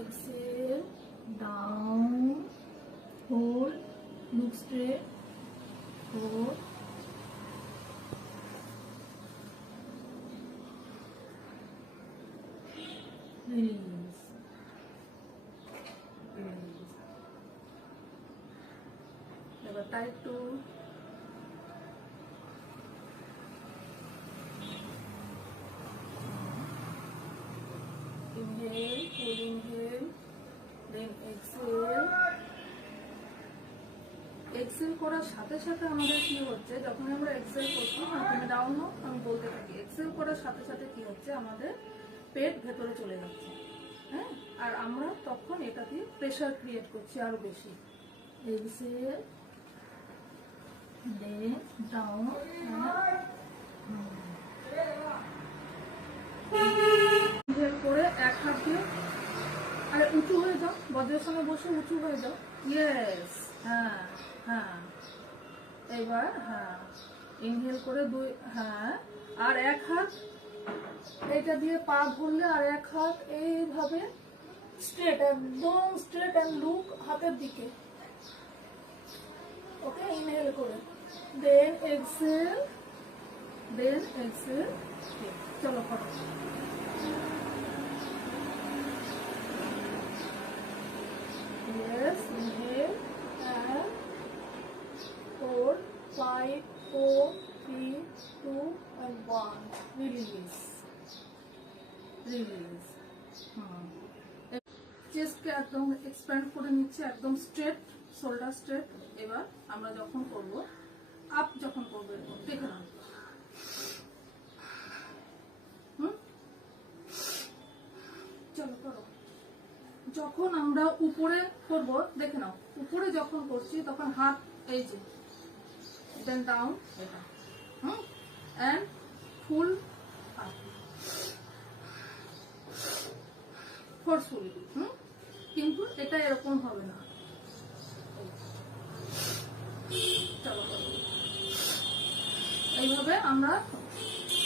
exhale, down, hold, look straight, hold, release, release. Never tight to. Inhale, full inhale, then exhale. Exhale করার সাথে সাথে আমাদের কি হচ্ছে, যখন আমরা এক্সেল করছি, তুমি ডাউন হোক আমি বলতে থাকি, এক্সেল করার সাথে সাথে কি হচ্ছে, আমাদের পেট ভেতরে চলে যাচ্ছে। হ্যাঁ, আর আমরা তখন এটা দিয়ে প্রেসার ক্রিয়েট করছি আরো বেশি। এক্সেল, দেন ডাউন, ইনহেল করে এক হাত দিয়ে আরে উঁচু হয়ে যাও, বজ্রাসনে বসে উঁচু হয়ে যাও। ইয়েস, হ্যাঁ হ্যাঁ, এবার হ্যাঁ ইনহেল করে দুই, হ্যাঁ, আর এক হাত এটা দিয়ে পা ধরলে, আর এক হাত এইভাবে স্ট্রেট, একদম স্ট্রেট এন্ড লুক হাতের দিকে। ওকে, ইনহেল করে দেন এক্সেল, দেন এক্সেল। চলো করো। Yes, inhale and 4, 5, 4, 3, 2 and 1. Release. Release. চেস্টকে একদম এক্সপ্যান্ড করে নিচ্ছে, একদম স্ট্রেট, শোল্ডার স্ট্রেট। এবার আমরা যখন করব, আপ যখন করবো, দেখে নাও। চলো করো। যখন আমরা উপরে করব, দেখে নাও, উপরে যখন করছি তখন হাত এই যে, দেন ডাউন, এটা এন্ড ফুল আপ, ফোর্সফুলি। কিন্তু এটা এরকম হবে না। চলো এইভাবে আমরা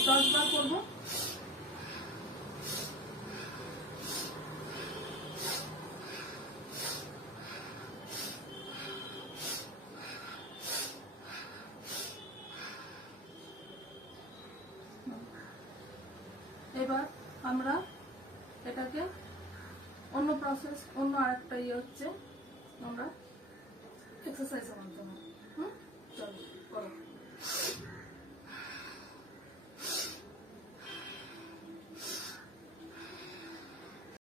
10 বার করবো। এবার আমরা এটাকে অন্য প্রসেস, অন্য আরেকটা ইয়ে হচ্ছে, আমরা এক্সারসাইজের মাধ্যমে। চলো করো।